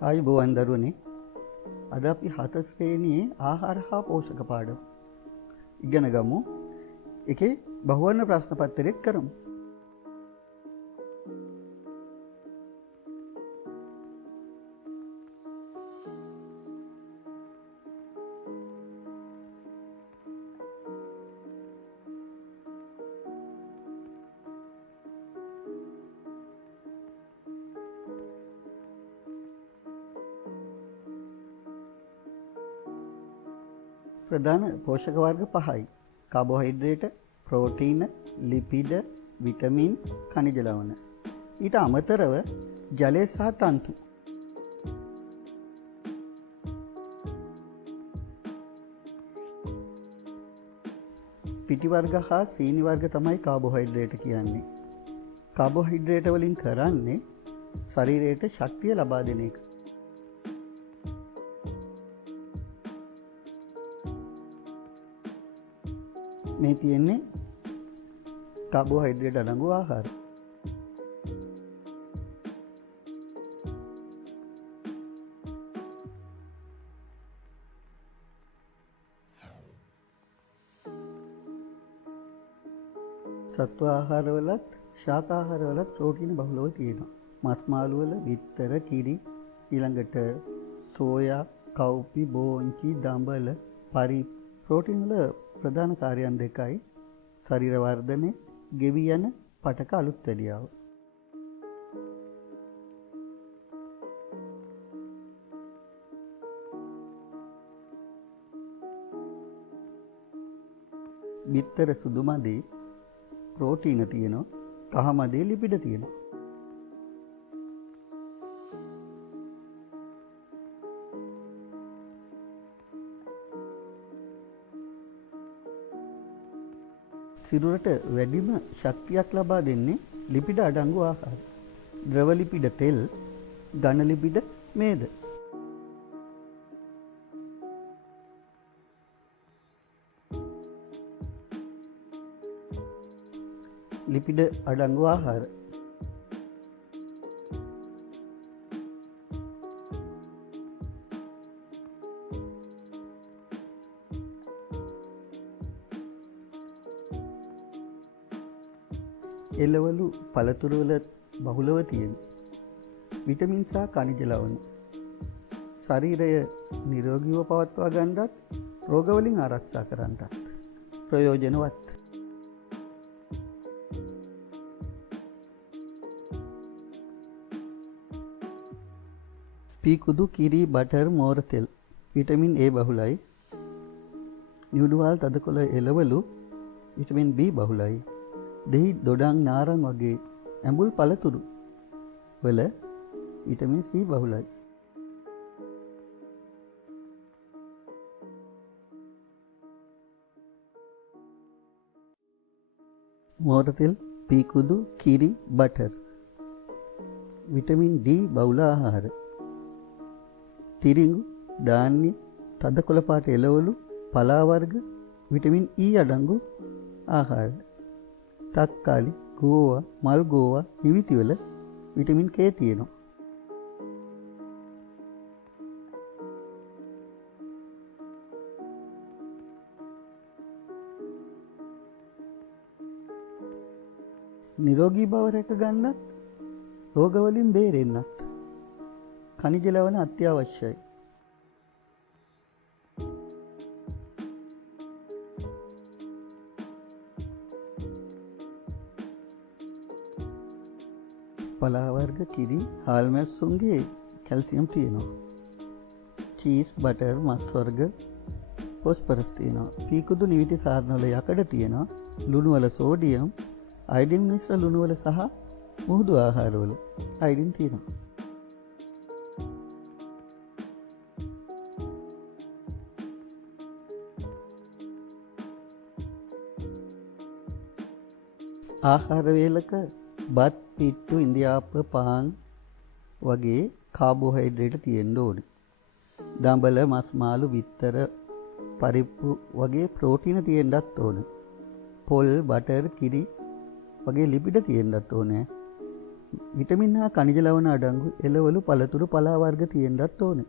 ආයුබෝවන් දරුවනේ. අද අපි 4 ශ්‍රේණියේ ආහාර හා පෝෂක පාඩම ඉගෙන ගමු. එකේ බහුවර්ණ ප්‍රශ්න පත්‍රයක් කරමු. ප්‍රධාන පෝෂක වර්ග 5යි. කාබෝහයිඩ්‍රේට, ප්‍රෝටීන, ලිපිඩ, විටමින්, ಖನಿජ ලවණ. ඊට අමතරව ජලය සහ තන්තු. පිටි වර්ග හා සීනි වර්ග තමයි කාබෝහයිඩ්‍රේට කියන්නේ. කාබෝහයිඩ්‍රේට වලින් කරන්නේ ශරීරයට ශක්තිය ලබා දෙන එක. මේ තියෙන්නේ කාබෝහයිඩ්‍රේට් අඩංගු ආහාර. සත්ව ආහාරවලත් ශාකාහාරවලත් ප්‍රෝටීන බහුලව තියෙනවා. මස් මාළු වල බිත්තර, කිරි, ඊළඟට සෝයා, කව්පි, බෝංචි, දඹල, පරිප්පු. ප්‍රෝටීන් වල ප්‍රධාන කාර්යයන් දෙකයි ශරීර වර්ධනය, ගෙවි යන පටක අලුත් වැඩියාව. බිත්තර සුදු මදේ ප්‍රෝටීන තියෙනවා, කහ මදේ ලිපිඩ තියෙනවා. සිරුරට වැඩිම ශක්තියක් ලබා දෙන්නේ ලිපිඩ අඩංගු ආහාර. ද්‍රව ලිපිඩ තෙල්, ඝන ලිපිඩ මේද. ලිපිඩ අඩංගු ආහාර. එළවලු පළතුරු වල බහුලව තියෙන විටමින් සහ ಖನಿජ ලවණ ශරීරය නිරෝගීව පවත්වා ගන්නත් රෝග වලින් ආරක්ෂා කරන්නත් ප්‍රයෝජනවත්. පීකුදු, කිරි, බටර්, මෝර තෙල් විටමින් A බහුලයි. නියුඩුවල් තදකොළ එළවලු විටමින් B බහුලයි. දෙහි, දොඩම්, නාරං වගේ ඇඹුල් පළතුරු වල විටමින් C බහුලයි. මෝර තෙල්, පීකුදු, කිරි, බටර් විටමින් D බහුල ආහාර. තිරිඟු, ධාන්‍ය, තදකොළ පාට එළවලු, පලා වර්ග විටමින් E අඩංගු ආහාර. තක්කාලි, ගෝවා, මල් ගෝවා, නිවිතිවල විටමින් K තියෙනවා. නිරෝගී බව රැක ගන්නත් රෝග වලින් බේරෙන්නත් ಖನಿජ ලවණ අත්‍යවශ්‍යයි. පලා වර්ග, කිරි, හාල් මැස්සුන්ගේ කැල්සියම් තියෙනවා. චීස්, බටර්, මස් වර්ග ෆොස්ෆරස් තියෙනවා. පීකුදු, නිවිති සාරණ වල යකඩ තියෙනවා. ලුණු වල සෝඩියම්, අයඩින් මිශ්‍ර ලුණු වල සහ මුහුදු ආහාරවල අයඩින් තියෙනවා. ආහාර වේලක බත්, පිට්ටු, ඉන්දියාප්ප, පාන් වගේ කාබෝහයිඩ්‍රේට තියෙන්න ඕනේ. දඹල, මස් මාළු, බිත්තර, පරිප්පු වගේ ප්‍රෝටීන තියෙන්නත් ඕනේ. පොල්, බටර්, කිරි වගේ ලිපිඩ තියෙන්නත් ඕනේ. විටමින් හා කනිජ ලවණ අඩංගු එළවලු පළතුරු පලා වර්ග තියෙන්නත් ඕනේ.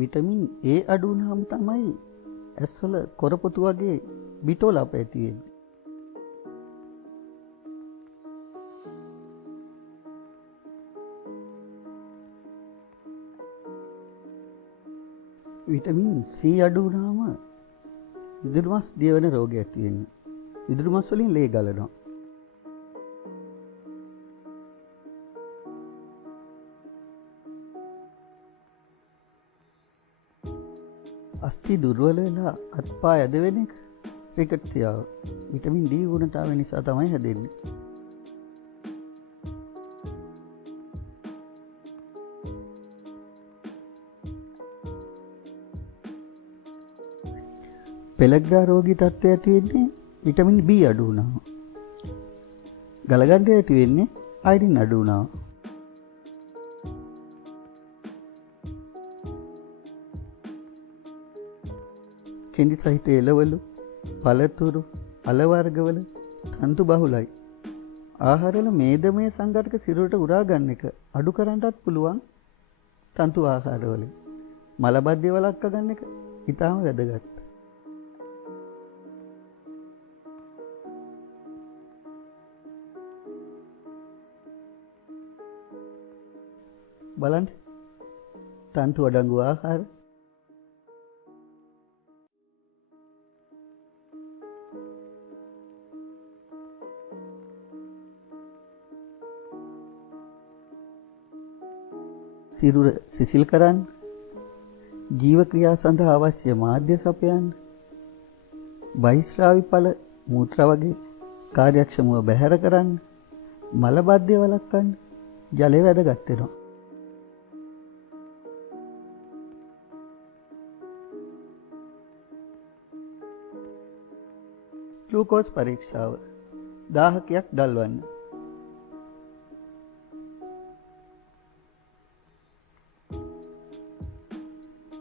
විටමින් A අඩු වුණාම තමයි ඇස්වල කොරපොතු වගේ බිටෝලප ඇති වෙන්නේ. විටමින් C අඩු වුණාම විදුරු මස් දියවන රෝගය ඇති වෙන්නේ. විදුරු මස් වලින් ලේ ගලනවා. අස්ථි දුර්වල වෙලා අත්පා ඇද වෙන එක රිකට්සියාව. විටමින් D ගුණතාවය නිසා තමයි හැදෙන්නේ. පෙලග්‍රා රෝගී තත්ත්වය ඇති වෙන්නේ විටමින් B අඩු වුණාම. ගලගණ්ඩ ඇති වෙන්නේ අයරින් අඩු වුණාම. කෙඳි සහිත එළවලු, පළතුරු, අල වර්ගවල තන්තු බහුලයි. ආහාරවල මේදමය සංඝටක සිරුරට උරා ගන්න එක අඩු කරන්නටත් පුළුවන් තන්තු ආහාරවලින්. මලබද්ධය වළක්වා ගන්න එක ඉතාම වැදගත්. බලන්න තන්තු අඩංගු ආහාර සිරුර සිසිල් කරන්න, ජීව ක්‍රියා සඳහා අවශ්‍ය මාධ්‍ය සපයන්න, බහිස්රාවි ඵල මූත්‍රා වගේ කාර්යක්ෂමව බැහැර කරන්න, මලබද්ධය වළක්වන්න ජලය වැදගත් වෙනවා. ග්ලූකෝස් පරීක්ෂාව. දාහකයක් දල්වන්න.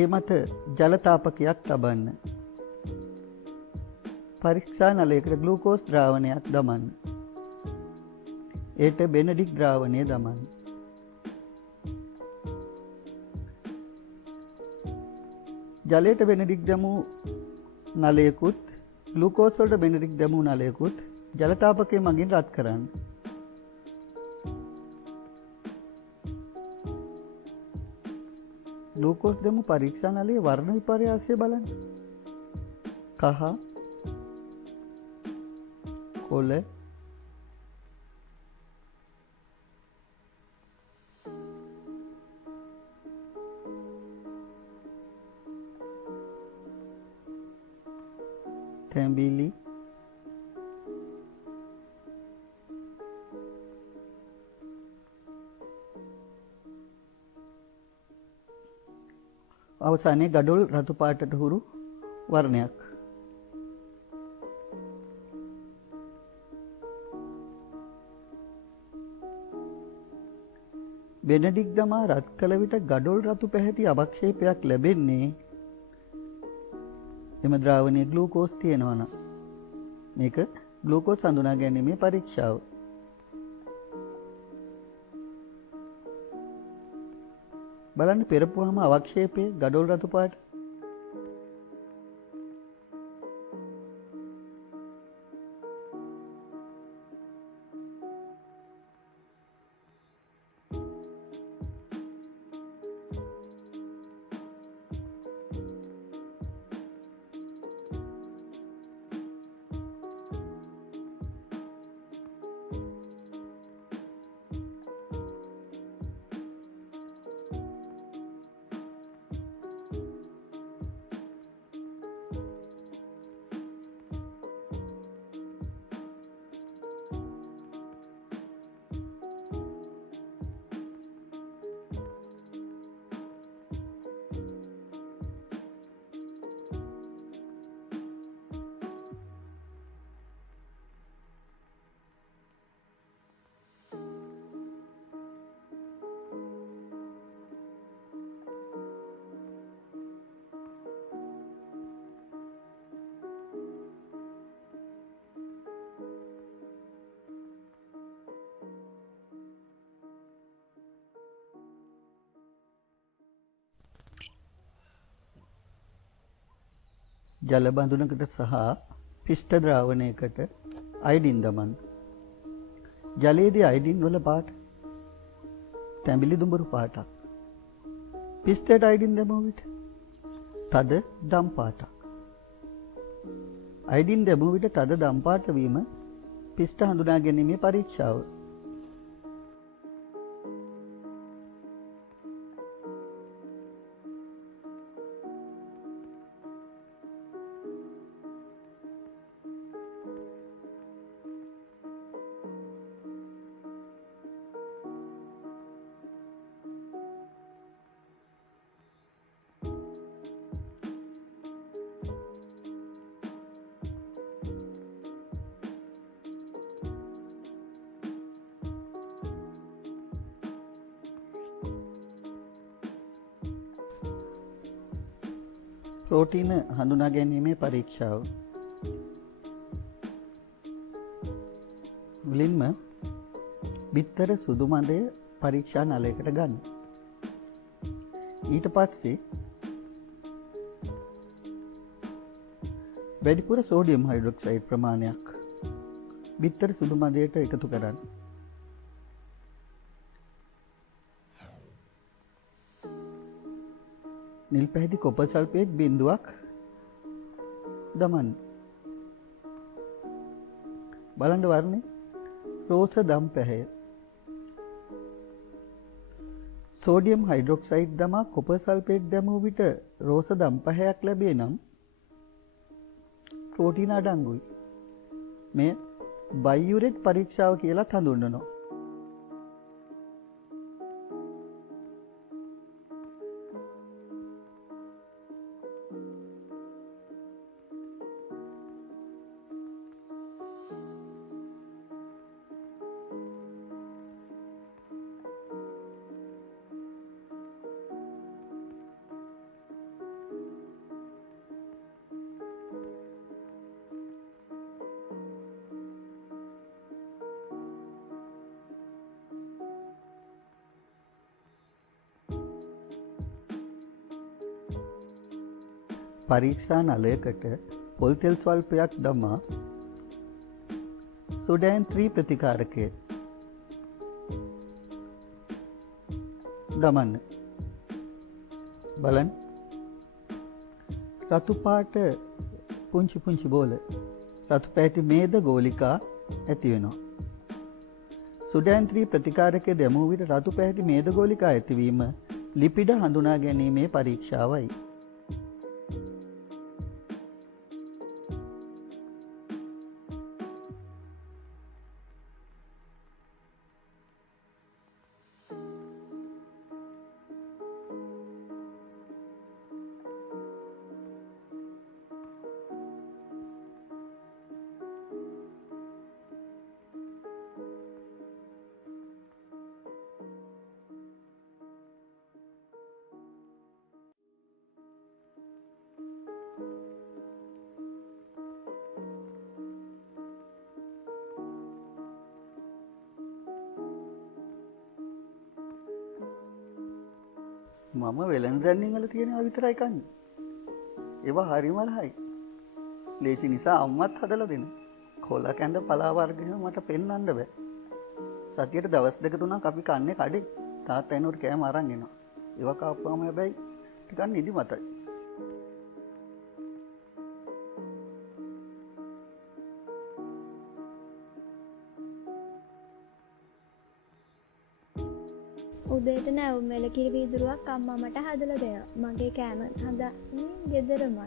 ඒ මත ජල තාපකයක් තබන්න. පරීක්ෂා නලයකට ග්ලූකෝස් ද්‍රාවණයක් දමන්න. ඒට බෙනඩික් ද්‍රාවණය දමන්න. ජලයට බෙනඩික් දමූ නලයකුත් ග්ලූකෝස් වලට බෙනඩික් දමූ නලයකුත් ජල තාපකය මගින් රත් කරන්න. ග්ලූකෝස් දෙමු පරීක්ෂා නලයේ වර්ණ විපර්යාසය බලන්න. කහ, කොළ, තැඹිලි, අවසානයේ ගඩොල් රතු පාටට හුරු වර්ණයක්. බෙනඩික් දමා රත් කළ විට ගඩොල් රතු පැහැති අවක්ෂේපයක් ලැබෙන්නේ එම ද්‍රාවණයේ ග්ලූකෝස් තියෙනවා නම්. මේක ග්ලූකෝස් හඳුනා ගැනීමේ පරීක්ෂාව. බලන්න පෙරපුවාම අවක්ෂේපයේ ගඩොල් රතු පාට. ජල බඳුනකට සහ පිෂ්ඨ ද්‍රාවණයකට අයඩින් දමන්න. ජලයේදී අයඩින් වල පාට තැඹිලි දුඹුරු පාටක්. පිෂ්ඨයට අයඩින් දැමුව විට තද දම් පාටක්. අයඩින් දැමුව විට තද දම් පාට වීම පිෂ්ඨ හඳුනා ගැනීමේ පරීක්ෂාව. ප්‍රෝටීන හඳුනා ගැනීමේ පරීක්ෂාව. මුලින්ම බිත්තර සුදු මඳය පරීක්ෂා නලයකට ගන්න. ඊට පස්සේ වැඩිපුර සෝඩියම් හයිඩ්‍රොක්සයිඩ් ප්‍රමාණයක් බිත්තර සුදු මඳයට එකතු කරන්න. නිල් පැහැති කොපර් සල්ෆේට් බිඳුවක් දමන්න. බලන්න වර්ණය රෝස දම් පැහැය. සෝඩියම් හයිඩ්‍රොක්සයිඩ් දමා කොපර් සල්ෆේට් දැමූ විට රෝස දම් පැහැයක් ලැබේ නම් ප්‍රෝටීන අඩංගුයි. මෙය බයියුරෙට් පරීක්ෂාව කියලා හඳුන්වනවා. පරීක්ෂා නලයකට පොල් තෙල් ස්වල්පයක් දමා සොඩෑන් 3 ප්‍රතිකාරකය දමන්න. බලන්න රතු පාට පුංචි පුංචි බෝල රතු පැහැති මේද ගෝලිකා ඇති වෙනවා. සොඩෑන් 3 ප්‍රතිකාරකය දැමූ විට රතු පැහැති මේද ගෝලිකා ඇතිවීම ලිපිඩ හඳුනා ගැනීමේ පරීක්ෂාවයි. මම වෙළඳ දැන්වීම් වල තියෙනවා විතරයි කන්නේ. ඒවා හරිම ලහයි. ලේසි නිසා අම්මත් හදලා දෙන. කොළ කැඳ පලා වර්ග මට පෙන්වන්න බෑ. සතියට දවස් දෙක තුනක් අපි කන්නේ කඩේ. තාත්තා එනකොට කෑම අරන් එනවා. ඒවා කාපුවාම හැබැයි ටිකක් නිදිමතයි. උදේට නැවුම් වෙල කිරි වීදුරුවක් අම්මා මට හදලා දෙනවා. මගේ කෑම හදන්නේ ගෙදරමයි.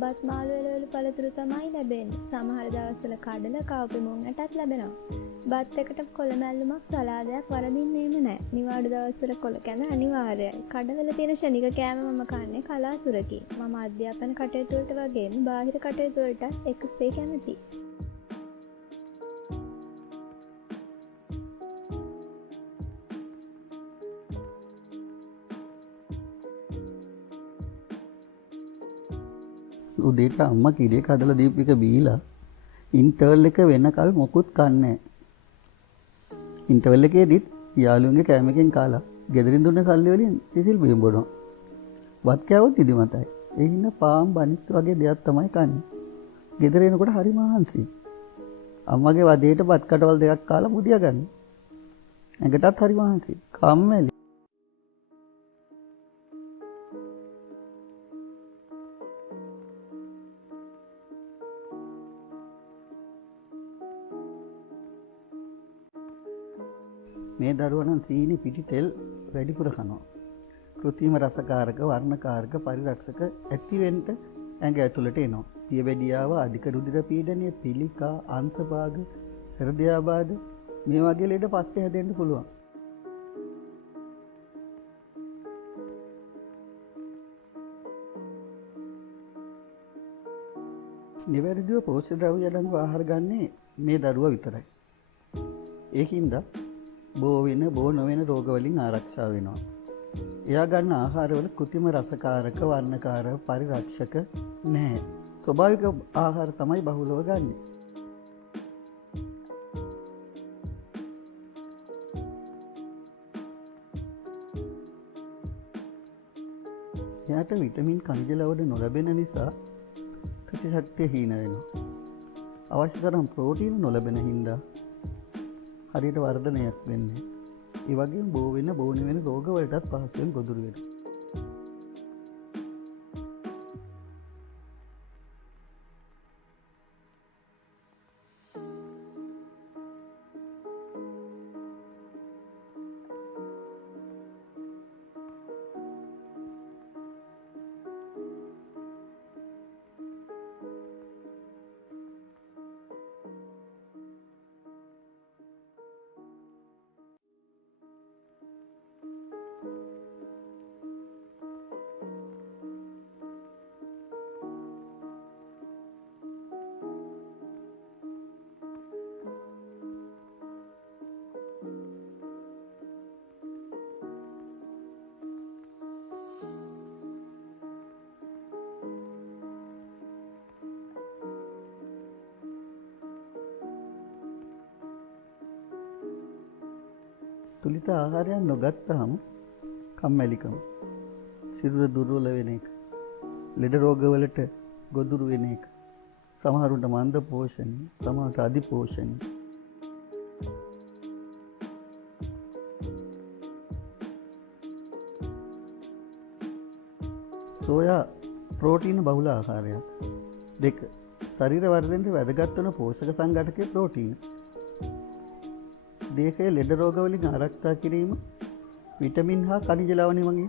බත් මාළු එළවලු පළතුරු තමයි ලැබෙන්නේ. සමහර දවස්වල කඩල කාපි මුං ඇටත් ලැබෙනවා. බත් එකට කොළ මැල්ලුමක් සලාදයක් වරදින්නේම නැහැ. නිවාඩු දවස්වල කොළ කැඳ අනිවාර්යයි. කඩවල තියෙන ශනික කෑම මම කන්නේ කලාතුරකින්. මම අධ්‍යාපන කටයුතු වලට වගේම බාහිර කටයුතු වලට එකසේ කැමතියි. උදේට අම්මා කිරියක හදලා දීපු එක බීලා ඉන්ටර්වල් එක වෙනකල් මොකුත් කන්නේ නැහැ. ඉන්ටර්වල් එකේදීත් යාළුවන්ගේ කෑමකින් කාලා ගෙදරින් දුන්න සල්ලි වලින් සිසිල් බීම් බොනවා. වත් කෑවොත් නිදිමතයි. ඒ හින්දා පාම් බනිස් වගේ දෙයක් තමයි කන්නේ. ගෙදර එනකොට හරි මහන්සි. අම්මගේ වදේට බත් කටවල් දෙකක් කාලා බුදියා ගන්න. ඇඟටත් හරි මහන්සි. කම්මැලි. මේ දරුවා නම් සීනි පිටි තෙල් වැඩිපුර කනවා. කෘත්‍රිම රසකාරක, වර්ණකාරක, පරිරක්ෂක ඇති වෙන්න ඇඟ ඇතුළට එනවා. පියවැඩියාව, අධික රුධිර පීඩනය, පිළිකා, අංශභාග, හෘදයාබාධ මේ වගේ ලෙඩ පස්සේ හැදෙන්න පුළුවන්. නිවැරදිව පෝෂ්‍ය ද්‍රව්‍ය අඩංගු ආහාර ගන්නේ මේ දරුවා විතරයි. ඒකින්ද බෝ නොවන රෝග වලින් ආරක්ෂා වෙනවා. එයා ගන්න ආහාරවල කෘත්‍රිම රසකාරක, වර්ණකාරක, පරිරක්ෂක නැහැ. ස්වභාවික ආහාර තමයි බහුලව ගන්න. එයාට විටමින් ಖನಿಜ ලවණ නොලැබෙන නිසා ප්‍රතිශක්තිය හීන වෙනවා. අවශ්‍ය තරම් ප්‍රෝටීන් නොලැබෙන හින්දා හරියට වර්ධනයක් වෙන්නේ. ඒ වගේම බෝ වෙන රෝග වලටත් පහසුවෙන් ගොදුරු වෙනවා. තුලිත ආහාරයක් නොගත්තාම කම්මැලිකම, සිරුර දුර්වල වෙන එක, ලෙඩ රෝගවලට ගොදුරු වෙන එක, සමහරුන්ට මන්ද පෝෂණය, සමහරට අධි පෝෂණය. සෝයා ප්‍රෝටීන බහුල ආහාරයක්. 2. ශරීර වර්ධනයට වැදගත් වන පෝෂක සංඝටකයේ ප්‍රෝටීන. දේහයේ ලෙඩ රෝග වලින් ආරක්ෂා කිරීම, විටමින් හා ಖನಿಜ ලවණ වගේ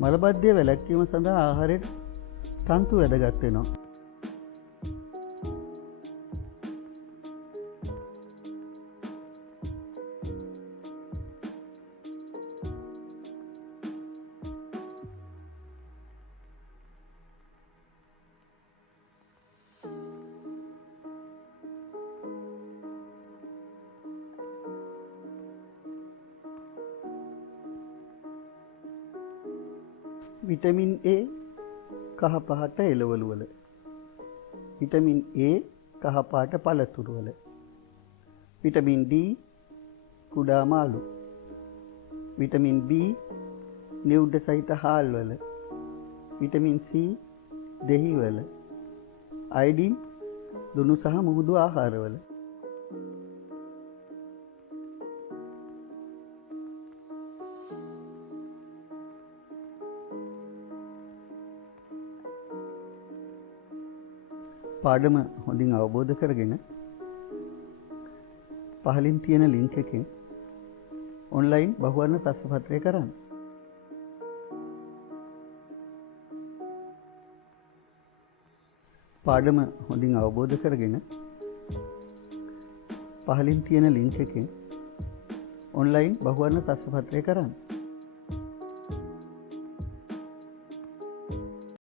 මලබද්ධය වැළැක්වීම සඳහා ආහාරයට තන්තු වැදගත් වෙනවා. විටමින් A කහ පහට එළවලු වල, විටමින් A කහ පාට පළතුරු වල, විටමින් D කුඩා මාළු, විටමින් B නියුඩ සහිත හාල් වල, විටමින් C දෙහි වල, අයඩින් දුනු සහ මුහුදු ආහාර වල. පාඩම හොඳින් අවබෝධ කරගෙන පහලින් තියෙන ලින්ක් එකෙන් ඔන්ලයින් බහුවර්ණ ප්‍රශ්න පත්‍රය කරන්න. පාඩම හොඳින් අවබෝධ කරගෙන පහලින් තියෙන ලින්ක් එකෙන් ඔන්ලයින් බහුවර්ණ ප්‍රශ්න පත්‍රය කරන්න.